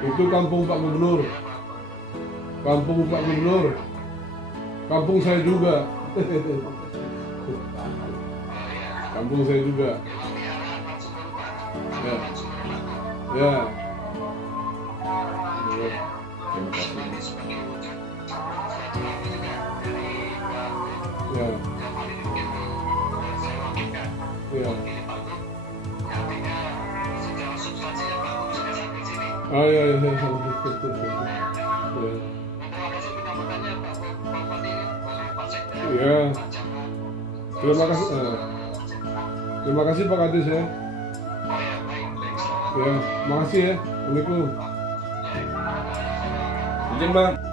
Itu kampung Pak Gubernur. Kampung Pak Gubernur. Kampung saya juga. Kampung saya juga. Ya. Ya. Terima kasih. Ya. Ya. Oh ya ya ya. Ya. Terima kasih. Terima kasih Pak Kadis ya. Ya, makasih ya. Assalamualaikum. Izin Bang.